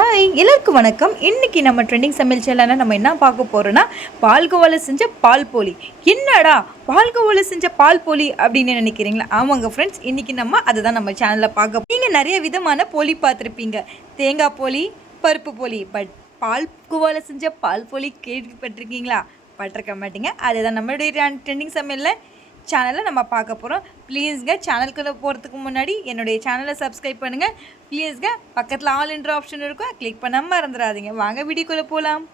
Hi எல்லாருக்கும் வணக்கம். இன்றைக்கி நம்ம ட்ரெண்டிங் சமையல் சேனலில் நம்ம என்ன பார்க்க போகிறோன்னா பால்கோவாவில் செஞ்ச பால் போலி. என்னடா பால்கோவாவில் செஞ்ச பால் போலி அப்படின்னு நினைக்கிறீங்களா? ஆமாங்க ஃப்ரெண்ட்ஸ், இன்றைக்கி நம்ம அதுதான் நம்ம சேனலில் பார்க்க. நீங்கள் நிறைய விதமான போலி பார்த்துருப்பீங்க. தேங்காய் போலி, பருப்பு போலி. பட் பால்கோவாவில் செஞ்ச பால் போலி கேள்விப்பட்டிருக்கீங்களா? பட்டிருக்க மாட்டீங்க. அதுதான் நம்மளுடைய ட்ரெண்டிங் சமையலில் சேனலில் நம்ம பார்க்க போகிறோம். ப்ளீஸ்ங்க சேனலுக்குள்ளே போகிறதுக்கு முன்னாடி என்னுடைய சேனலை சப்ஸ்கிரைப் பண்ணுங்கள். ப்ளீஸ்ங்க பக்கத்தில் ஆல் என்ற ஆப்ஷன் இருக்கும், கிளிக் பண்ணாமல் மறந்துடாதீங்க. வாங்க வீடியோக்குள்ளே போகலாம்.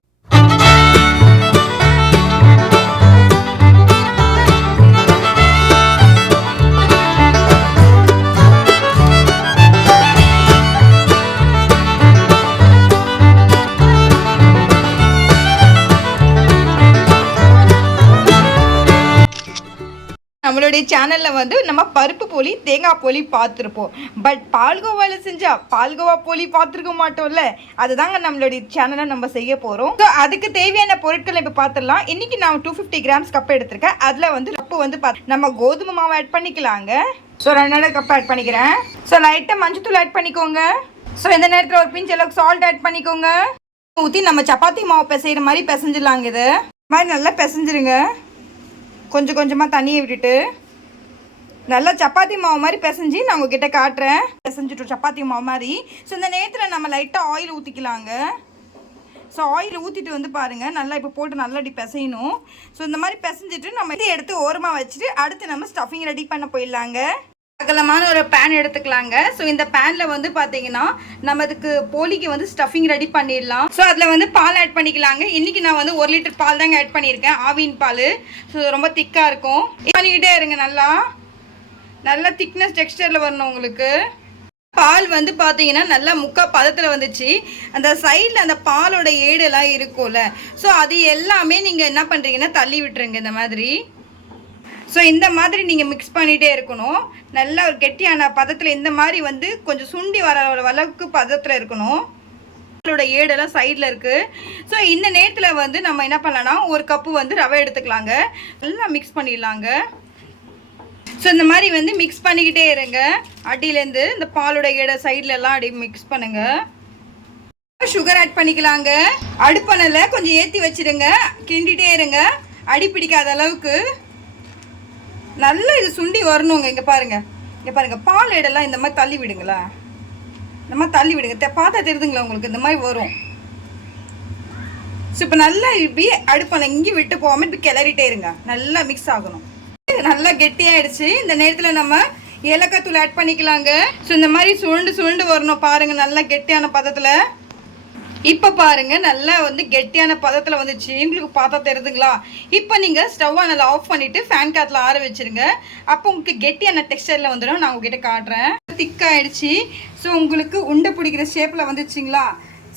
நம்மளுடைய சேனலில் வந்து நம்ம பருப்பு போலி, தேங்காய் போலி பார்த்துருப்போம். பட் பால்கோவாவில் செஞ்சால் பால்கோவா போலி பார்த்துருக்க மாட்டோம்ல. அதுதாங்க நம்மளுடைய சேனலில் நம்ம செய்ய போகிறோம். ஸோ அதுக்கு தேவையான பொருட்களை இப்போ பார்த்துடலாம். இன்றைக்கி நான் 250 கிராம்ஸ் கப் எடுத்திருக்கேன். அதில் வந்து கப்பு வந்து நம்ம கோதுமை மாவு ஆட் பண்ணிக்கலாங்க. ஸோ 2 கப் ஆட் பண்ணிக்கிறேன். ஸோ லைட்டாக மஞ்சத்தூள் ஆட் பண்ணிக்கோங்க. ஸோ இந்த நேரத்தில் ஒரு பிஞ்ச் அளவுக்கு சால்ட் ஆட் பண்ணிக்கோங்க. ஊற்றி நம்ம சப்பாத்தி மாவு பிசைகிற மாதிரி பிசைஞ்சிடலாங்க. இது மாதிரி நல்லா பிசைஞ்சிருங்க. கொஞ்சம் கொஞ்சமாக தண்ணியை விட்டுட்டு நல்லா சப்பாத்தி மாவு மாதிரி பிசைஞ்சு நான் உங்ககிட்ட காட்டுறேன். பிசைஞ்சிட்டோம் சப்பாத்தி மாவு மாதிரி. ஸோ இந்த நேரத்தில் நம்ம லைட்டாக ஆயில் ஊற்றிக்கலாங்க. ஸோ ஆயில் ஊற்றிட்டு வந்து பாருங்கள், நல்லா இப்போ போட்டு நல்லா இப்படி பிசையணும். ஸோ இந்த மாதிரி பிசைஞ்சிட்டு நம்ம இதை எடுத்து ஓரமாக வச்சுட்டு அடுத்து நம்ம ஸ்டஃபிங் ரெடி பண்ண போயிடலாங்க. அகலமான ஒரு பேன் எடுத்துக்கலாங்க. ஸோ இந்த பேனில் வந்து பார்த்தீங்கன்னா நம்ம அதுக்கு போலிக்கு வந்து ஸ்டஃபிங் ரெடி பண்ணிடலாம். ஸோ அதில் வந்து பால் ஆட் பண்ணிக்கலாங்க. இன்றைக்கி நான் வந்து 1 லிட்டர் பால் தாங்க ஆட் பண்ணியிருக்கேன், ஆவின் பால். ஸோ ரொம்ப திக்காக இருக்கும். பண்ணிக்கிட்டே இருங்க. நல்லா திக்னஸ் டெக்ஸ்டரில் வரணும் உங்களுக்கு. பால் வந்து பார்த்தீங்கன்னா நல்லா முக்கால் பதத்தில் வந்துச்சு. அந்த சைடில் அந்த பாலோட ஏடெல்லாம் இருக்கும்ல, ஸோ அது எல்லாமே நீங்கள் என்ன பண்ணுறீங்கன்னா தள்ளி விட்டுருங்க இந்த மாதிரி. ஸோ இந்த மாதிரி நீங்கள் மிக்ஸ் பண்ணிகிட்டே இருக்கணும். நல்லா ஒரு கெட்டியான பதத்தில் இந்த மாதிரி வந்து கொஞ்சம் சுண்டி வர அளவுக்கு பதத்தில் இருக்கணும். பாலோட ஏடெல்லாம் சைடில் இருக்குது. ஸோ இந்த நேரத்தில் வந்து நம்ம என்ன பண்ணலாம்னா ஒரு கப்பு வந்து ரவை எடுத்துக்கலாங்க. நல்லா மிக்ஸ் பண்ணிடலாங்க. ஸோ இந்த மாதிரி வந்து மிக்ஸ் பண்ணிக்கிட்டே இருங்க. அடியிலேருந்து இந்த பாலோட ஏடை சைடில் எல்லாம் அடி மிக்ஸ் பண்ணுங்கள். சுகர் ஆட் பண்ணிக்கலாங்க. அடுப்பணலை கொஞ்சம் ஏற்றி வச்சுருங்க. கிண்டிகிட்டே இருங்க, அடி பிடிக்காத அளவுக்கு. நல்லா இது சுண்டி வரணுங்க. இங்கே பாருங்கள் பால் ஏடெல்லாம் இந்த மாதிரி தள்ளி விடுங்களா. இந்த மாதிரி தள்ளி விடுங்க. பார்த்தா தெரியுதுங்களா உங்களுக்கு? இந்த மாதிரி வரும். ஸோ இப்போ நல்லா இப்படி அடுப்பணை இங்கே விட்டு போகாமல் இப்படி கிளறிட்டே இருங்க. நல்லா மிக்ஸ் ஆகணும். நல்லா கெட்டியாகிடுச்சு. இந்த நேரத்தில் நம்ம ஏலக்காய் தூள் ஆட் பண்ணிக்கலாங்க. ஸோ இந்த மாதிரி சுருண்டு வரணும். பாருங்கள் நல்லா கெட்டியான பதத்தில். இப்போ பாருங்கள் நல்லா வந்து கெட்டியான பதத்தில் வந்துச்சு. உங்களுக்கு பார்த்தா தெரியுதுங்களா? இப்போ நீங்கள் ஸ்டவ்வை நல்லா ஆஃப் பண்ணிவிட்டு ஃபேன் காற்றுல ஆற வச்சுருங்க. அப்போ உங்களுக்கு கெட்டியான டெக்ஸ்டரில் வந்துடும். நான் உங்ககிட்ட காட்டுறேன். திக்காகிடுச்சு. ஸோ உங்களுக்கு உண்டை பிடிக்கிற ஷேப்பில் வந்துச்சுங்களா?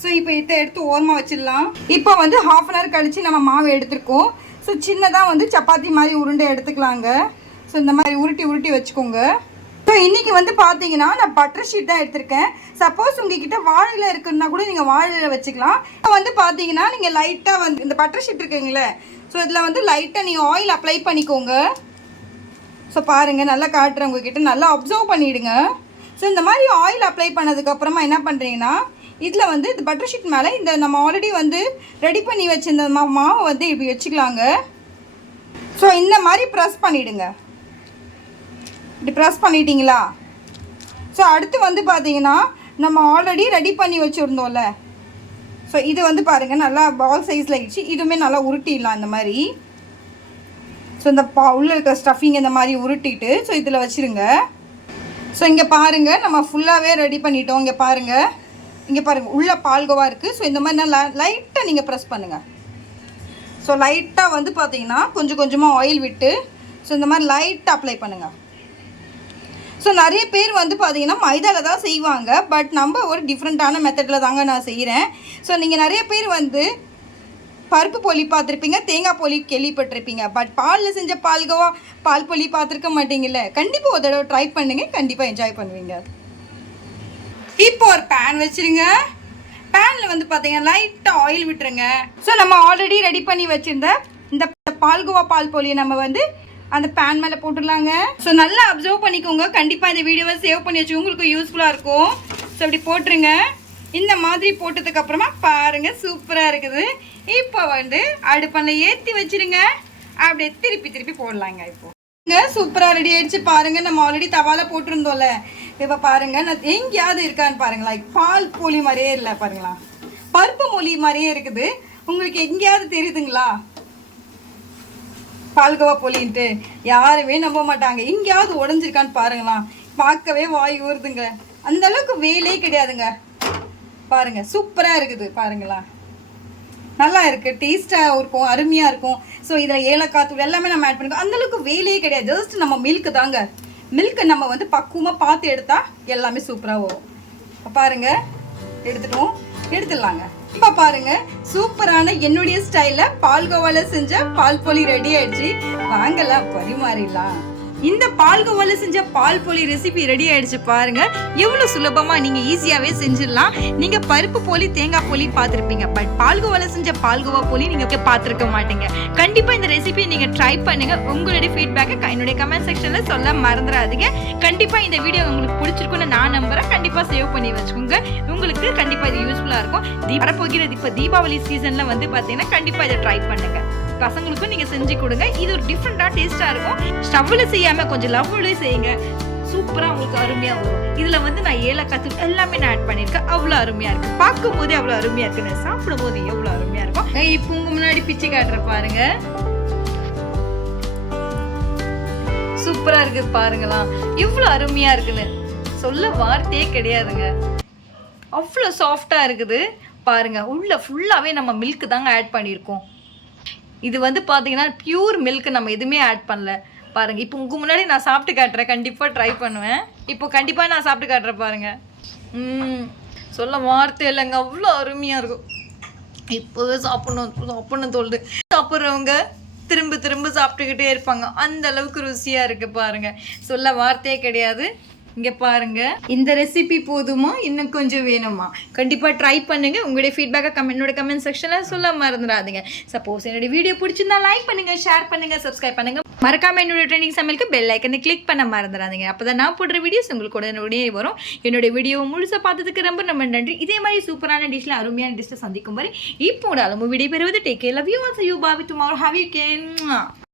ஸோ இப்போ இதை எடுத்து ஓரமாக வச்சிடலாம். இப்போ வந்து 1/2 அன் ஹவர் கழித்து நம்ம மாவு எடுத்துருக்கோம். ஸோ சின்னதாக வந்து சப்பாத்தி மாதிரி உருண்டை எடுத்துக்கலாங்க. ஸோ இந்த மாதிரி உருட்டி வச்சுக்கோங்க. ஸோ இன்றைக்கி வந்து பார்த்தீங்கன்னா நான் பட்டர் ஷீட் தான் எடுத்திருக்கேன். சப்போஸ் உங்ககிட்ட வாழையில் இருக்குன்னா கூட நீங்கள் வாழையில் வச்சுக்கலாம். இப்போ வந்து பார்த்தீங்கன்னா நீங்கள் லைட்டாக வந்து இந்த பட்டர் ஷீட் இருக்குங்களே, ஸோ இதில் வந்து லைட்டாக நீங்கள் ஆயில் அப்ளை பண்ணிக்கோங்க. ஸோ பாருங்கள் நல்லா காட்டுறேன் உங்ககிட்ட, நல்லா அப்சர்வ் பண்ணிவிடுங்க. ஸோ இந்த மாதிரி ஆயில் அப்ளை பண்ணதுக்கப்புறமா என்ன பண்ணுறீங்கன்னா இதில் வந்து இந்த பட்டர் ஷீட் மேலே இந்த நம்ம ஆல்ரெடி வந்து ரெடி பண்ணி வச்சுருந்த மாவை வந்து இப்படி வச்சுக்கலாங்க. ஸோ இந்த மாதிரி ப்ரெஸ் பண்ணிவிடுங்க. இப்படி ப்ரெஸ் பண்ணிட்டீங்களா? ஸோ அடுத்து வந்து பார்த்தீங்கன்னா நம்ம ஆல்ரெடி ரெடி பண்ணி வச்சுருந்தோம்ல, ஸோ இது வந்து பாருங்கள் நல்லா பால் சைஸில் ஆகிடுச்சு. இதுவுமே நல்லா உருட்டிடலாம் இந்த மாதிரி. ஸோ இந்த உள்ளே இருக்கிற ஸ்டஃபிங் இந்த மாதிரி உருட்டிட்டு ஸோ இதில் வச்சுருங்க. ஸோ இங்கே பாருங்கள் நம்ம ஃபுல்லாகவே ரெடி பண்ணிட்டோம். இங்கே பாருங்கள் உள்ள பால்கோவா இருக்குது. ஸோ இந்த மாதிரி நல்லா லைட்டாக நீங்கள் ப்ரெஸ் பண்ணுங்கள். ஸோ லைட்டாக வந்து பார்த்தீங்கன்னா கொஞ்சம் கொஞ்சமாக ஆயில் விட்டு ஸோ இந்த மாதிரி லைட்டாக அப்ளை பண்ணுங்கள். ஸோ நிறைய பேர் வந்து பார்த்தீங்கன்னா மைதாவில் தான் செய்வாங்க. பட் நம்ம ஒரு டிஃப்ரெண்ட்டான மெத்தடில் தாங்க நான் செய்கிறேன். ஸோ நீங்கள் நிறைய பேர் வந்து பருப்பு போலி பார்த்துருப்பீங்க, தேங்காய் போலி கேள்விப்பட்டிருப்பீங்க. பட் பாலில் செஞ்ச பால்கோவா பால் போலி பார்த்துருக்க மாட்டீங்கல்ல. கண்டிப்பாக ஒரு தடவை ட்ரை பண்ணுங்க, கண்டிப்பாக என்ஜாய் பண்ணுவீங்க. இப்போ ஒரு பேன் வச்சுருங்க. பேனில் வந்து பார்த்தீங்கன்னா லைட்டாக ஆயில் விட்டுருங்க. ஸோ நம்ம ஆல்ரெடி ரெடி பண்ணி வச்சுருந்த இந்த பால்கோவா பால் போலியை நம்ம வந்து அந்த பேன் மேலே போட்டுடலாங்க. ஸோ நல்லா அப்சர்வ் பண்ணிக்கோங்க. கண்டிப்பாக இந்த வீடியோவை சேவ் பண்ணி வச்சு உங்களுக்கு யூஸ்ஃபுல்லாக இருக்கும். ஸோ இப்படி போட்டுருங்க. இந்த மாதிரி போட்டதுக்கு அப்புறமா பாருங்க சூப்பரா இருக்குது. இப்போ வந்து அடுப்பண்ண ஏற்றி வச்சிருங்க. அப்படியே திருப்பி போடலாங்க. இப்போ சூப்பரா ரெடி ஆயிடுச்சு பாருங்க. நம்ம ஆல்ரெடி தவால போட்டிருந்தோம்ல. இப்போ பாருங்க நான் எங்கேயாவது இருக்கான்னு பாருங்களா. பால் போலி மாதிரியே இல்லை பாருங்களா, பருப்பு மொழி மாதிரியே இருக்குது. உங்களுக்கு எங்கேயாவது தெரியுதுங்களா பால்கோவா போலின்ட்டு? யாருமே நம்ப மாட்டாங்க. எங்கேயாவது உடஞ்சிருக்கான்னு பாருங்களா. பார்க்கவே வாய் ஊறுதுங்க. அந்த அளவுக்கு வேலையே கிடையாதுங்க. பாருங்க சூப்பரா இருக்குது பாருங்களா. நல்லா இருக்கு, டேஸ்டா இருக்கும், அருமையா இருக்கும். ஸோ இதில் ஏலக்காய் தூள் எல்லாமே நம்ம ஆட் பண்ணிக்கோ. அந்த அளவுக்கு வேலையே கிடையாது. ஜஸ்ட் நம்ம மில்க் தாங்க. மில்க் நம்ம வந்து பக்குவமாக பார்த்து எடுத்தா எல்லாமே சூப்பராக வரும். பாருங்க எடுத்துடலாங்க. இப்போ பாருங்க சூப்பரான என்னுடைய ஸ்டைல பால்கோவால செஞ்ச பால் போலி ரெடி ஆயிடுச்சு. வாங்கலாம், பரிமாறிடலாம். இந்த பால்கோவால செஞ்ச பால் போலி ரெசிபி ரெடி ஆயிடுச்சு பாருங்க. எவ்வளவு சுலபமா நீங்க ஈஸியாவே செஞ்சிடலாம். நீங்க பருப்பு போலி தேங்காய் போலி பார்த்துருப்பீங்க, பட் பால்கோவால செஞ்ச பால்கோவா போலி நீங்க பார்த்துருக்க மாட்டீங்க. கண்டிப்பா இந்த ரெசிபி நீங்க ட்ரை பண்ணுங்க. உங்களுடைய ஃபீட்பேக்கை என்னுடைய கமெண்ட் செக்ஷன்ல சொல்ல மறந்துடாதீங்க. கண்டிப்பா இந்த வீடியோ உங்களுக்கு பிடிச்சிருக்குன்னு நான் நம்புறேன். கண்டிப்பா சேவ் பண்ணி வச்சுக்கோங்க. உங்களுக்கு கண்டிப்பா இது யூஸ்ஃபுல்லா இருக்கும். வரப்போகிறது இப்போ தீபாவளி சீசன்ல வந்து பாத்தீங்கன்னா கண்டிப்பா இதை ட்ரை பண்ணுங்க. பசங்களுக்கும் நீங்க செஞ்சு கொடுங்க. இது ஒரு டிஃப்ரெண்டா டேஸ்டா இருக்கும். ஸ்டவ்ல செய்யாம கொஞ்சம் லவ்லயே செய்யுங்க. சூப்பரா உங்களுக்கு அருமையா வரும். இதுல வந்து நான் ஏலக்காய் தூள் எல்லாமே நான் ஆட் பண்ணிருக்கேன். அவ்வளவு அருமையா இருக்கு. பார்க்கும் போதே அவ்வளவு அருமையா இருக்கு. சாப்பிடும் போது எவ்வளவு அருமையா இருக்கும். இப்போ உங்க முன்னாடி பிச்சு காட்டுற பாருங்க. சூப்பரா இருக்கு பாருங்களா. எவ்வளவு அருமையா இருக்குன்னு சொல்ல வார்த்தையே கிடையாதுங்க. அவ்வளோ சாஃப்டா இருக்குது பாருங்க. உள்ள ஃபுல்லாவே நம்ம மில்க் தாங்க ஆட் பண்ணியிருக்கோம். இது வந்து பார்த்தீங்கன்னா பியூர் மில்க், நம்ம எதுவுமே ஆட் பண்ணல பாருங்க. இப்போ உங்க முன்னாடி நான் சாப்பிட்டு காட்டுறேன். கண்டிப்பாக ட்ரை பண்ணுவேன். இப்போ கண்டிப்பாக நான் சாப்பிட்டு காட்டுறேன் பாருங்க. சொல்ல வார்த்தை இல்லைங்க. அவ்வளோ அருமையாக இருக்கும். இப்போவே சாப்பிடணும் தோல்து. சாப்பிட்றவங்க திரும்ப சாப்பிட்டுக்கிட்டே இருப்பாங்க. அந்த அளவுக்கு ருசியாக இருக்குது பாருங்க. சொல்ல வார்த்தையே கிடையாது. இங்கே பாருங்க. இந்த ரெசிபி போதுமா, இன்னும் கொஞ்சம் வேணுமா? கண்டிப்பாக ட்ரை பண்ணுங்க. உங்களுடைய ஃபீட்பேக்கை என்னோட கமெண்ட் செக்ஷனில் சொல்ல மறந்துடாதீங்க. சப்போஸ் என்னோட வீடியோ பிடிச்சிருந்தா லைக் பண்ணுங்க, ஷேர் பண்ணுங்க, சப்ஸ்கிரைப் பண்ணுங்க. மறக்காம என்னோட ட்ரெண்டிங் சமையலுக்கு பெல் ஐக்கனை கிளிக் பண்ண மறந்துடாதீங்க. அப்போதான் நான் போடுற வீடியோஸ் உங்களுக்கு உடனே வரும். என்னோட வீடியோ முழுசாக பார்த்ததுக்கு ரொம்ப நன்றி. இதே மாதிரி சூப்பரான டிஷ்ல அருமையான டிஷ்ல சந்திக்கும் வரை இப்போ அளவு விடைபெறுவது take care, love you, also you, bye, tomorrow, have you can.